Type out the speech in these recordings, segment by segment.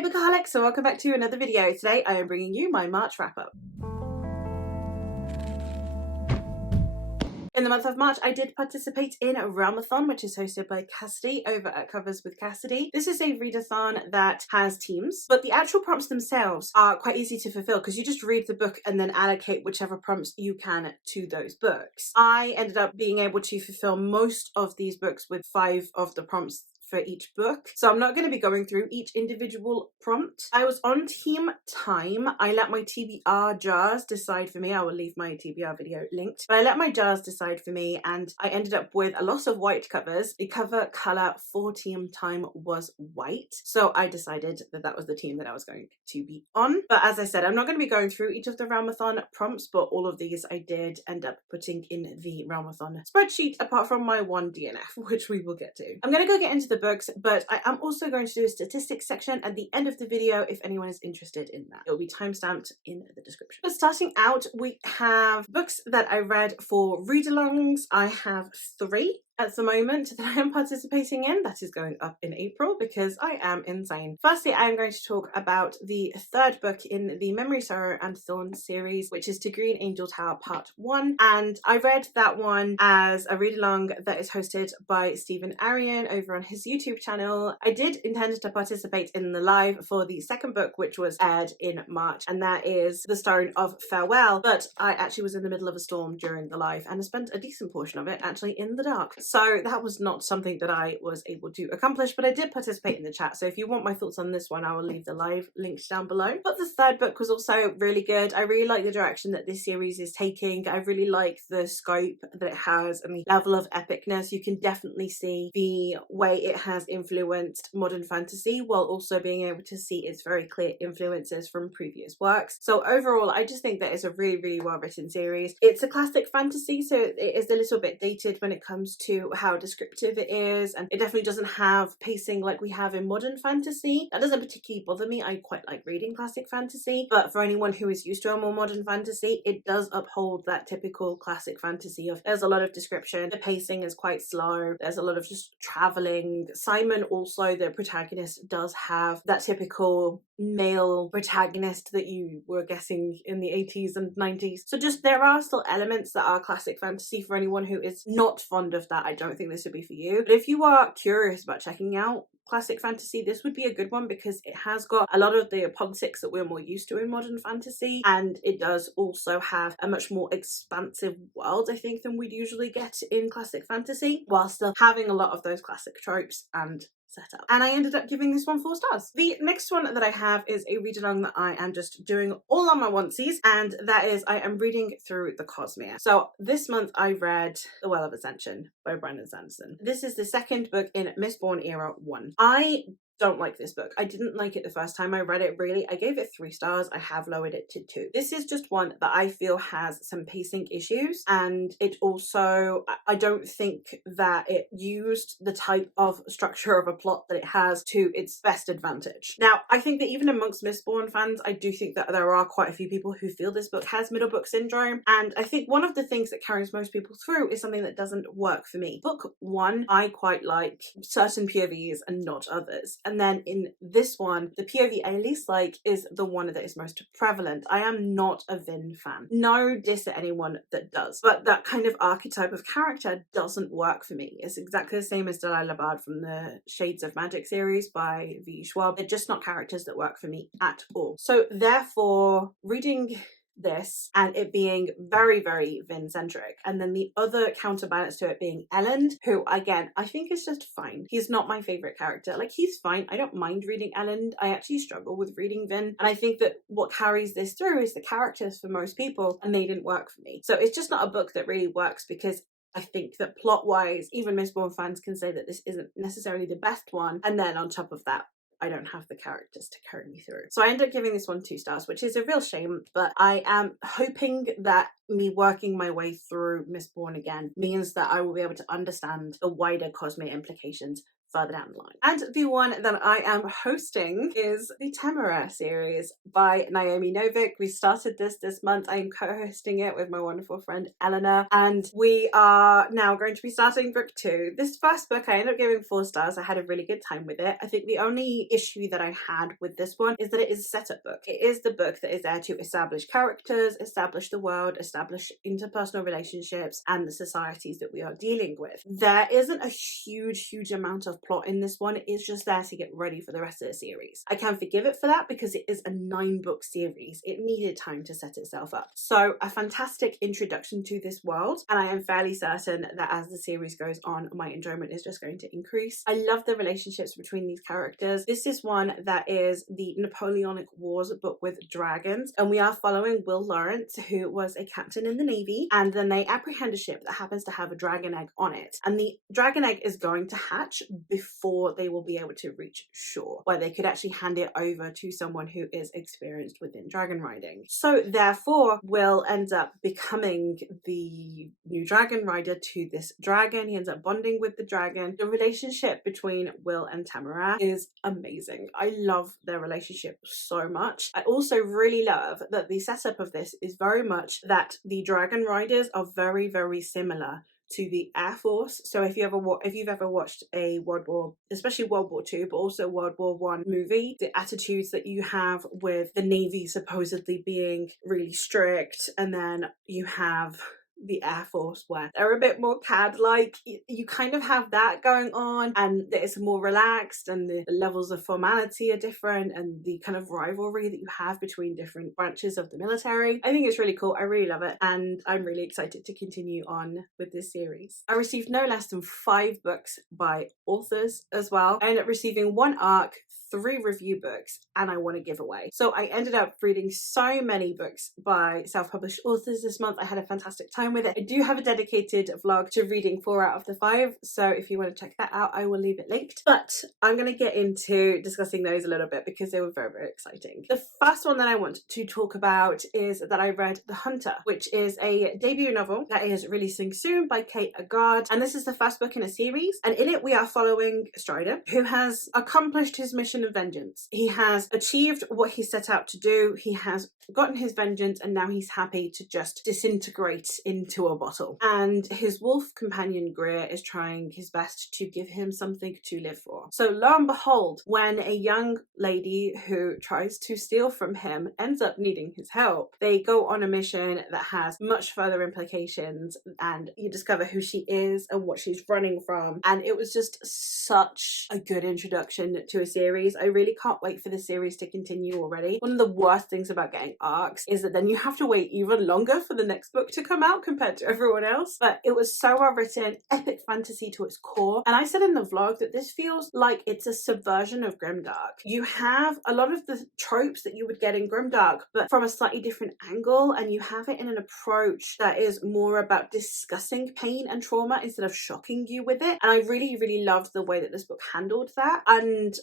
Hey Bookaholics, so welcome back to another video. Today I am bringing you my March wrap-up. In the month of March, I did participate in Realmathon, which is hosted by Cassidy over at Covers with Cassidy. This is a readathon that has teams, but the actual prompts themselves are quite easy to fulfill because you just read the book and then allocate whichever prompts you can to those books. I ended up being able to fulfill most of these books with 5 of the prompts for each book. So I'm not going to be going through each individual prompt. I was on team time. I let my TBR jars decide for me. I will leave my TBR video linked. But I let my jars decide for me and I ended up with a lot of white covers. The cover colour for team time was white. So I decided that that was the team that I was going to be on. But as I said, I'm not going to be going through each of the Realmathon prompts, but all of these I did end up putting in the Realmathon spreadsheet, apart from my one DNF, which we will get to. I'm going to go get into the books, but I am also going to do a statistics section at the end of the video if anyone is interested in that. It will be timestamped in the description. But starting out, we have books that I read for Readalongs. I have 3 at the moment that I am participating in. That is going up in April because I am insane. Firstly, I am going to talk about the 3rd book in the Memory, Sorrow and Thorn series, which is To Green Angel Tower Part 1. And I read that one as a read-along that is hosted by Stephen Arion over on his YouTube channel. I did intend to participate in the live for the 2nd book, which was aired in March, and that is The Stone of Farewell. But I actually was in the middle of a storm during the live and I spent a decent portion of it actually in the dark. So that was not something that I was able to accomplish, but I did participate in the chat. So if you want my thoughts on this one, I will leave the live links down below. But the 3rd book was also really good. I really like the direction that this series is taking. I really like the scope that it has and the level of epicness. You can definitely see the way it has influenced modern fantasy while also being able to see its very clear influences from previous works. So overall, I just think that it's a really, really well written series. It's a classic fantasy, so it is a little bit dated when it comes to how descriptive it is, and it definitely doesn't have pacing like we have in modern fantasy. That doesn't particularly bother me. I quite like reading classic fantasy, but for anyone who is used to a more modern fantasy, it does uphold that typical classic fantasy of there's a lot of description, the pacing is quite slow, there's a lot of just traveling. Simon, also the protagonist, does have that typical male protagonist that you were guessing in the 80s and 90s. So just there are still elements that are classic fantasy. For anyone who is not fond of that, I don't think this would be for you. But if you are curious about checking out classic fantasy, this would be a good one because it has got a lot of the politics that we're more used to in modern fantasy, and it does also have a much more expansive world, I think, than we'd usually get in classic fantasy, while still having a lot of those classic tropes and setup. And I ended up giving this one 4 stars. The next one that I have is a read-along that I am just doing all on my onesies, and that is I am reading through the Cosmere. So this month I read The Well of Ascension by Brandon Sanderson. This is the 2nd book in Mistborn Era 1. I don't like this book. I didn't like it the first time I read it, really. I gave it 3 stars. I have lowered it to 2. This is just one that I feel has some pacing issues, and it also, I don't think that it used the type of structure of a plot that it has to its best advantage. Now, I think that even amongst Mistborn fans, I do think that there are quite a few people who feel this book has middle book syndrome, and I think one of the things that carries most people through is something that doesn't work for me. Book 1, I quite like certain POVs and not others. And then in this one, the POV I least like is the one that is most prevalent. I am not a Vin fan. No diss at anyone that does. But that kind of archetype of character doesn't work for me. It's exactly the same as Delilah Bard from the Shades of Magic series by V. Schwab. They're just not characters that work for me at all. So therefore, reading this and it being very, very Vin-centric, and then the other counterbalance to it being Elend, who again I think is just fine. He's not my favorite character. Like, he's fine. I don't mind reading Elend. I actually struggle with reading Vin, and I think that what carries this through is the characters for most people, and they didn't work for me. So it's just not a book that really works, because I think that plot-wise, even Mistborn fans can say that this isn't necessarily the best one, and then on top of that, I don't have the characters to carry me through. So I end up giving this one 2 stars, which is a real shame, but I am hoping that me working my way through Mistborn again means that I will be able to understand the wider Cosmere implications further down the line. And the one that I am hosting is the Temeraire series by Naomi Novik. We started this month. I am co-hosting it with my wonderful friend Eleanor, and we are now going to be starting book 2. This first book I ended up giving 4 stars. I had a really good time with it. I think the only issue that I had with this one is that it is a setup book. It is the book that is there to establish characters, establish the world, establish interpersonal relationships and the societies that we are dealing with. There isn't a huge amount of plot in this one. It's just there to get ready for the rest of the series. I can forgive it for that because it is a 9-book series. It needed time to set itself up. So a fantastic introduction to this world, and I am fairly certain that as the series goes on, my enjoyment is just going to increase. I love the relationships between these characters. This is one that is the Napoleonic Wars but with dragons, and we are following Will Lawrence, who was a captain in the Navy, and then they apprehend a ship that happens to have a dragon egg on it, and the dragon egg is going to hatch before they will be able to reach shore, where they could actually hand it over to someone who is experienced within dragon riding. So therefore Will ends up becoming the new dragon rider to this dragon. He ends up bonding with the dragon. The relationship between Will and Temeraire is amazing. I love their relationship so much. I also really love that the setup of this is very much that the dragon riders are very similar to the Air Force. So if you've ever watched a World War, especially World War II, but also World War I movie, the attitudes that you have with the Navy supposedly being really strict, and then you have the Air Force where they're a bit more CAD-like. You kind of have that going on, and it's more relaxed, and the levels of formality are different, and the kind of rivalry that you have between different branches of the military. I think it's really cool. I really love it, and I'm really excited to continue on with this series. I received no less than 5 books by authors as well. I ended up receiving 1 ARC, 3 review books, and I want to give away. So I ended up reading so many books by self-published authors this month. I had a fantastic time with it. I do have a dedicated vlog to reading 4 out of the 5, so if you want to check that out, I will leave it linked. But I'm going to get into discussing those a little bit because they were very exciting. The first one that I want to talk about is that I read The Hunter, which is a debut novel that is releasing soon by Kate Agard, and this is the first book in a series, and in it we are following Strider, who has accomplished his mission of vengeance. He has achieved what he set out to do. He has gotten his vengeance, and now he's happy to just disintegrate into a bottle. And his wolf companion Greer is trying his best to give him something to live for. So lo and behold, when a young lady who tries to steal from him ends up needing his help, they go on a mission that has much further implications, and you discover who she is and what she's running from. And it was just such a good introduction to a series. I really can't wait for the series to continue already. One of the worst things about getting arcs is that then you have to wait even longer for the next book to come out compared to everyone else. But it was so well written, epic fantasy to its core. And I said in the vlog that this feels like it's a subversion of Grimdark. You have a lot of the tropes that you would get in Grimdark, but from a slightly different angle, and you have it in an approach that is more about discussing pain and trauma instead of shocking you with it. And I really loved the way that this book handled that. And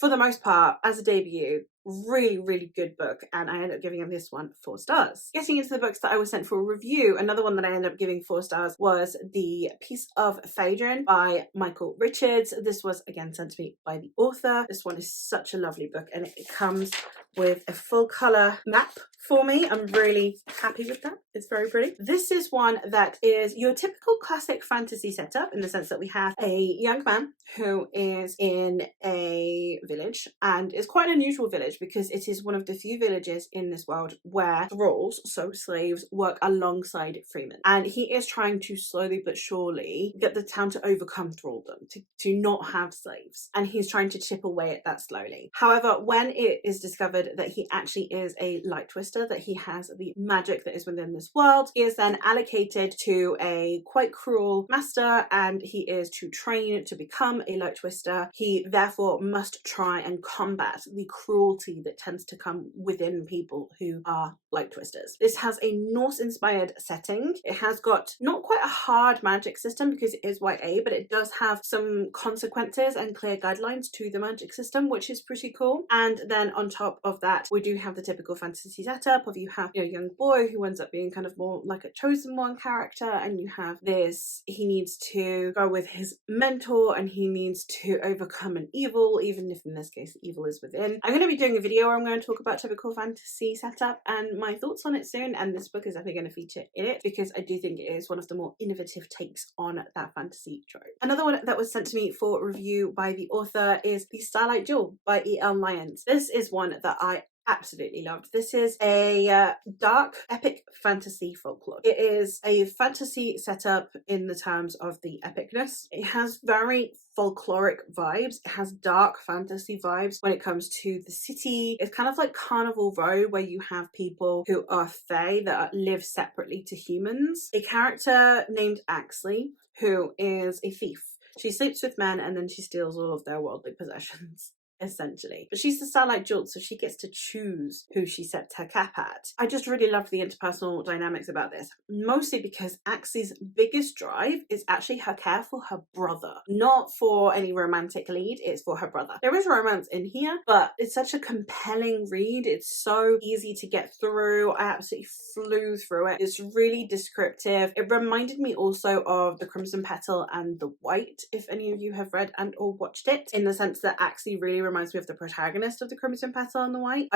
for the most part, as a debut, really good book, and I ended up giving this one 4 stars. Getting into the books that I was sent for a review, another one that I ended up giving 4 stars was The Piece of Phaedron by Michael Richards. This was again sent to me by the author. This one is such a lovely book, and it comes with a full colour map for me. I'm really happy with that. It's very pretty. This is one that is your typical classic fantasy setup, in the sense that we have a young man who is in a village, and it's quite an unusual village because it is one of the few villages in this world where thralls, so slaves, work alongside freemen. And he is trying to slowly but surely get the town to overcome thraldom, to not have slaves. And he's trying to chip away at that slowly. However, when it is discovered that he actually is a light twister, that he has the magic that is within this world, he is then allocated to a quite cruel master, and he is to train to become a light twister. He therefore must must try and combat the cruelty that tends to come within people who are light twisters. This has a Norse-inspired setting. It has got not quite a hard magic system because it is YA, but it does have some consequences and clear guidelines to the magic system, which is pretty cool. And then on top of that, we do have the typical fantasy setup of you have a young boy who ends up being kind of more like a chosen one character, and you have this, he needs to go with his mentor and he needs to overcome an evil, even if in this case the evil is within. I'm going to be doing a video where I'm going to talk about typical fantasy setup and my thoughts on it soon, and this book is definitely going to feature in it because I do think it is one of the more innovative takes on that fantasy trope. Another one that was sent to me for review by the author is The Starlight Jewel by E.L. Lyons. This is one that I absolutely loved. This is a dark epic fantasy folklore. It is a fantasy setup in the terms of the epicness. It has very folkloric vibes. It has dark fantasy vibes when it comes to the city. It's kind of like Carnival Row, where you have people who are fae that live separately to humans. A character named Axley, who is a thief. She sleeps with men and then she steals all of their worldly possessions, essentially. But she's the Starlight Jewel, so she gets to choose who she sets her cap at. I just really love the interpersonal dynamics about this, mostly because Axie's biggest drive is actually her care for her brother. Not for any romantic lead, it's for her brother. There is romance in here, but it's such a compelling read. It's so easy to get through. I absolutely flew through it. It's really descriptive. It reminded me also of The Crimson Petal and The White, if any of you have read and or watched it, in the sense that Axie really reminds me of the protagonist of The Crimson Petal and The White.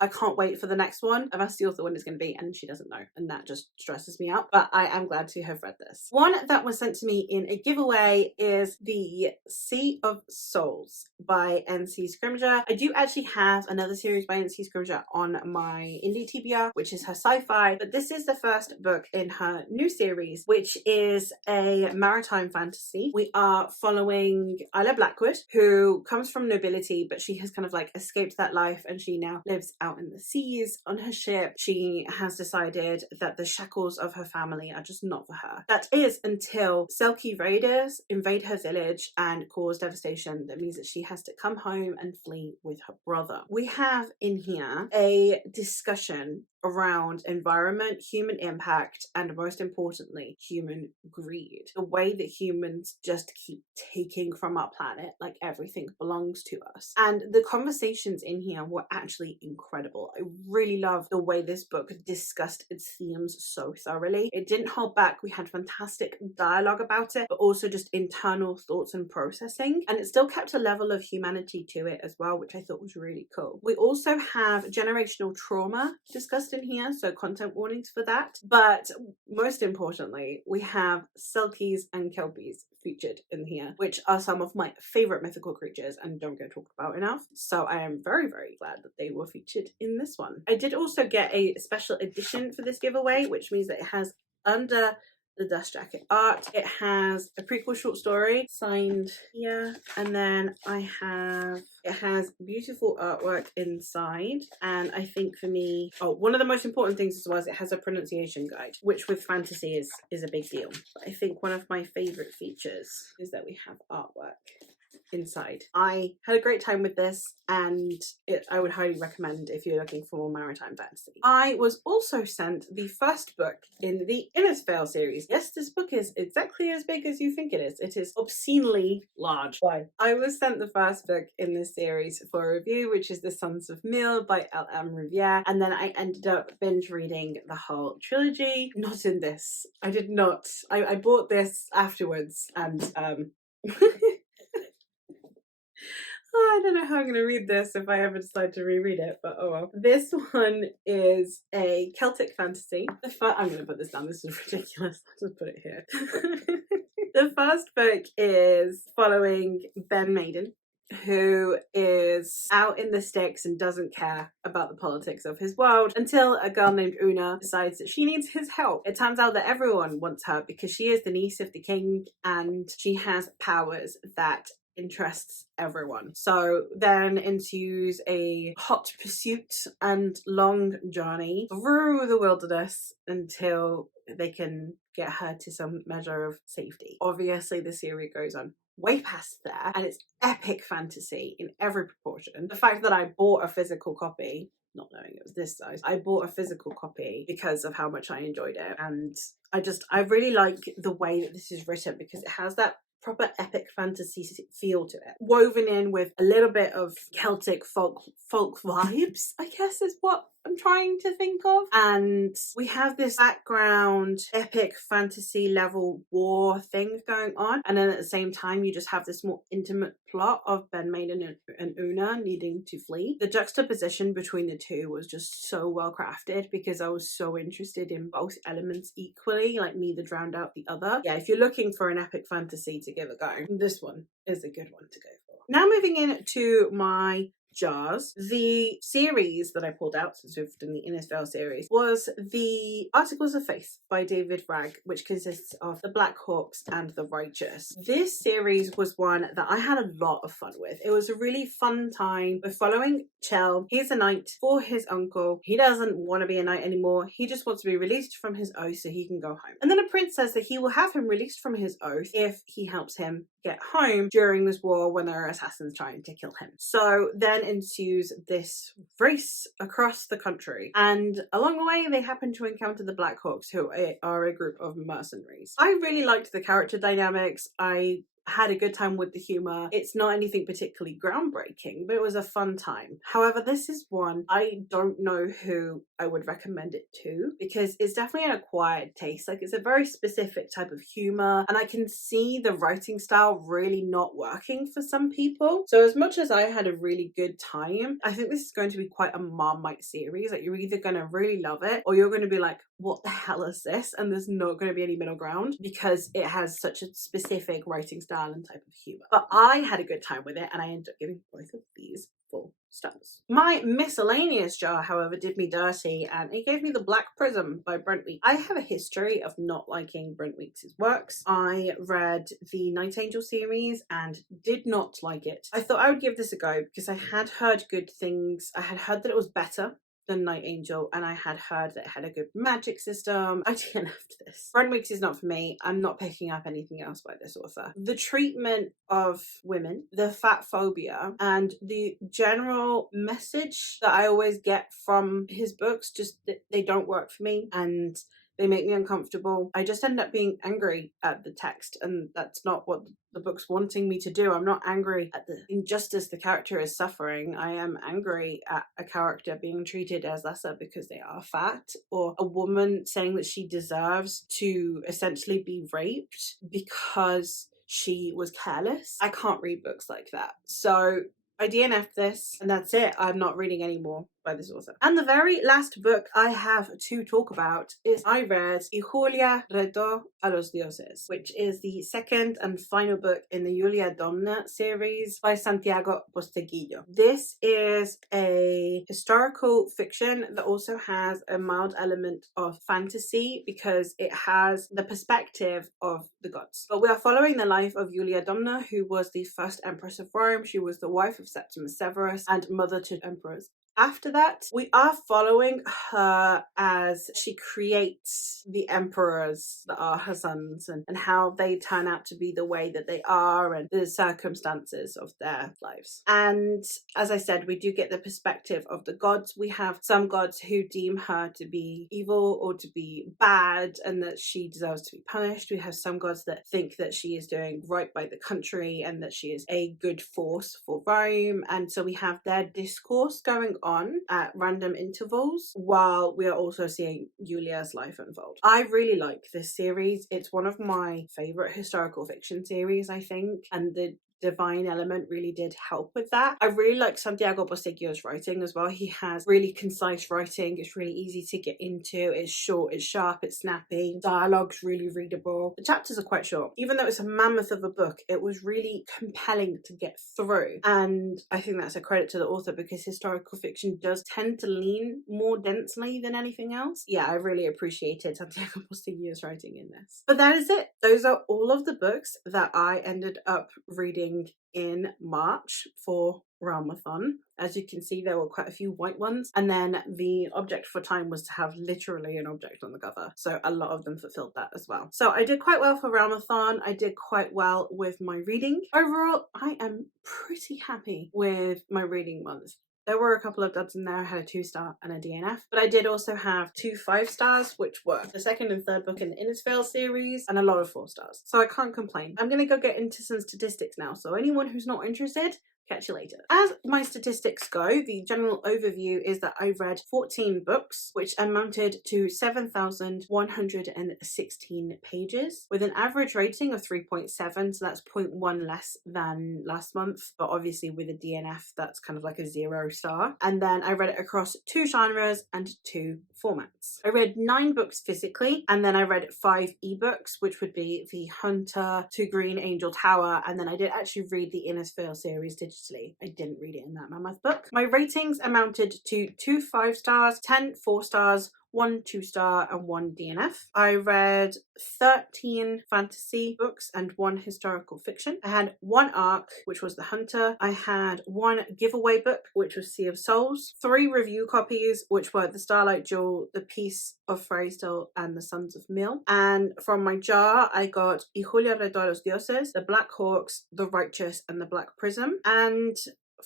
I can't wait for the next one. I've asked the author when it's going to be and she doesn't know, and that just stresses me out, but I am glad to have read this. One that was sent to me in a giveaway is The Sea of Souls by NC Scrimger. I do actually have another series by NC Scrimger on my indie TBR, which is her sci-fi, but this is the first book in her new series, which is a maritime fantasy. We are following Isla Blackwood, who comes from nobility, but she has kind of like escaped that life and she now lives out in the seas on her ship. She has decided that the shackles of her family are just not for her. That is until Selkie raiders invade her village and cause devastation that means that she has to come home and flee with her brother. We have in here a discussion around environment, human impact, and most importantly, human greed. The way that humans just keep taking from our planet like everything belongs to us. And the conversations in here were actually incredible. I really love the way this book discussed its themes so thoroughly. It didn't hold back. We had fantastic dialogue about it, but also just internal thoughts and processing. And it still kept a level of humanity to it as well, which I thought was really cool. We also have generational trauma discussed in here, so content warnings for that. But most importantly, we have Selkies and Kelpies featured in here, which are some of my favorite mythical creatures and don't get talked about enough. So I am very, very glad that they were featured in this one. I did also get a special edition for this giveaway, which means that it has under the dust jacket art, it has a prequel short story signed here, and then it has beautiful artwork inside. And I think for me, one of the most important things as well is it has a pronunciation guide, which with fantasy is a big deal. But I think one of my favorite features is that we have artwork inside. I had a great time with this, and I would highly recommend if you're looking for more maritime fantasy. I was also sent the first book in the Innisfail series. Yes, this book is exactly as big as you think it is. It is obscenely large. Why? I was sent the first book in this series for review, which is The Sons of Mil by L.M. Riviere, and then I ended up binge reading the whole trilogy. Not in this. I did not. I bought this afterwards, and I don't know how I'm going to read this if I ever decide to reread it, but oh well. This one is a Celtic fantasy. I'm going to put this down, this is ridiculous. I'll just put it here. The first book is following Ben Maiden, who is out in the sticks and doesn't care about the politics of his world until a girl named Una decides that she needs his help. It turns out that everyone wants her because she is the niece of the king and she has powers that interests everyone. So then ensues a hot pursuit and long journey through the wilderness until they can get her to some measure of safety. Obviously the series goes on way past there, and it's epic fantasy in every proportion. The fact that I bought a physical copy, not knowing it was this size, I bought a physical copy because of how much I enjoyed it. And I really like the way that this is written, because it has that proper epic fantasy feel to it, woven in with a little bit of Celtic folk vibes, I guess is what I'm trying to think of. And we have this background epic fantasy level war thing going on, and then at the same time you just have this more intimate plot of Ben Maiden and Una needing to flee. The juxtaposition between the two was just so well crafted, because I was so interested in both elements equally, like neither drowned out the other. Yeah, if you're looking for an epic fantasy to give a go, this one is a good one to go for. Now moving into my jars. The series that I pulled out, since we've done the Innisfail series, was the Articles of Faith by David Ragg, which consists of the Black Hawks and the Righteous. This series was one that I had a lot of fun with. It was a really fun time. We're following Chell. He's a knight for his uncle. He doesn't want to be a knight anymore. He just wants to be released from his oath so he can go home. And then a prince says that he will have him released from his oath if he helps him get home during this war when there are assassins trying to kill him. So then ensues this race across the country, and along the way they happen to encounter the Black Hawks, who are a group of mercenaries. I really liked the character dynamics. I had a good time with the humor. It's not anything particularly groundbreaking, but it was a fun time. However, this is one I don't know who I would recommend it to, because it's definitely an acquired taste. Like, it's a very specific type of humor, and I can see the writing style really not working for some people. So as much as I had a really good time, I think this is going to be quite a Marmite series. Like, you're either going to really love it, or you're going to be like, what the hell is this? And there's not going to be any middle ground, because it has such a specific writing style and type of humor. But I had a good time with it, and I ended up giving both of these 4 stars. My miscellaneous jar, however, did me dirty, and it gave me The Black Prism by Brent Weeks. I have a history of not liking Brent Weeks' works. I read the Night Angel series and did not like it. I thought I would give this a go because I had heard good things. I had heard that it was better than Night Angel, and I had heard that it had a good magic system. I didn't have this. Brent Weeks is not for me. I'm not picking up anything else by this author. The treatment of women, the fat phobia, and the general message that I always get from his books, just they don't work for me, and they make me uncomfortable. I just end up being angry at the text, and that's not what the book's wanting me to do. I'm not angry at the injustice the character is suffering. I am angry at a character being treated as lesser because they are fat, or a woman saying that she deserves to essentially be raped because she was careless. I can't read books like that. So I DNF'd this, and that's it. I'm not reading any more by this author. And the very last book I have to talk about is I read Y Julia retó a los dioses, which is the second and final book in the Julia Domna series by Santiago Posteguillo. This is a historical fiction that also has a mild element of fantasy, because it has the perspective of the gods. But we are following the life of Julia Domna, who was the first empress of Rome. She was the wife of Septimus Severus and mother to emperors. After that, we are following her as she creates the emperors that are her sons, and how they turn out to be the way that they are, and the circumstances of their lives. And as I said, we do get the perspective of the gods. We have some gods who deem her to be evil or to be bad, and that she deserves to be punished. We have some gods that think that she is doing right by the country, and that she is a good force for Rome. And so we have their discourse going on at random intervals, while we are also seeing Julia's life unfold. I really like this series. It's one of my favorite historical fiction series, I think, and the divine element really did help with that. I really like Santiago Posteguillo's writing as well. He has really concise writing. It's really easy to get into. It's short, it's sharp, it's snappy. Dialogue's really readable. The chapters are quite short. Even though it's a mammoth of a book, it was really compelling to get through. And I think that's a credit to the author, because historical fiction does tend to lean more densely than anything else. Yeah, I really appreciated Santiago Posteguillo's writing in this. But that is it. Those are all of the books that I ended up reading reading in March for Realmathon. As you can see, there were quite a few white ones, and then the object for time was to have literally an object on the cover, so a lot of them fulfilled that as well. So I did quite well for Realmathon. I did quite well with my reading. Overall, I am pretty happy with my reading month. There were a couple of duds in there. I had a 2-star and a DNF, but I did also have 2 5-stars, which were the second and third book in the Innisfail series, and a lot of 4 stars. So I can't complain. I'm gonna go get into some statistics now. So anyone who's not interested, catch you later. As my statistics go, the general overview is that I read 14 books, which amounted to 7,116 pages, with an average rating of 3.7, so that's 0.1 less than last month, but obviously with a DNF, that's kind of like a 0-star. And then I read it across 2 genres and 2 formats. I read 9 books physically, and then I read 5 ebooks, which would be The Hunter, To Green Angel Tower, and then I did actually read the Innisfail series digitally. I didn't read it in that mammoth book. My ratings amounted to 2 5-stars, 10 4-stars, 1 2-star and 1 DNF. I read 13 fantasy books and 1 historical fiction. I had 1 arc, which was The Hunter. I had 1 giveaway book, which was Sea of Souls. 3 review copies, which were The Starlight Jewel, The Peace of Freysdale and The Sons of Mill. And from my jar, I got Y Julia Retó a los Dioses, The Black Hawks, The Righteous and The Black Prism. And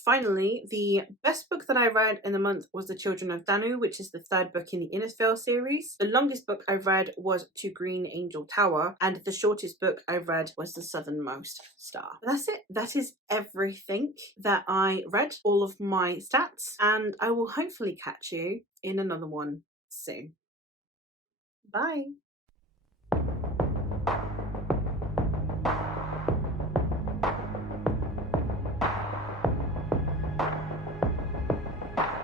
finally, the best book that I read in the month was The Children of Danu, which is the 3rd book in the Innisfail series. The longest book I read was To Green Angel Tower, and the shortest book I read was The Southernmost Star. That's it. That is everything that I read, all of my stats, and I will hopefully catch you in another one soon. Bye.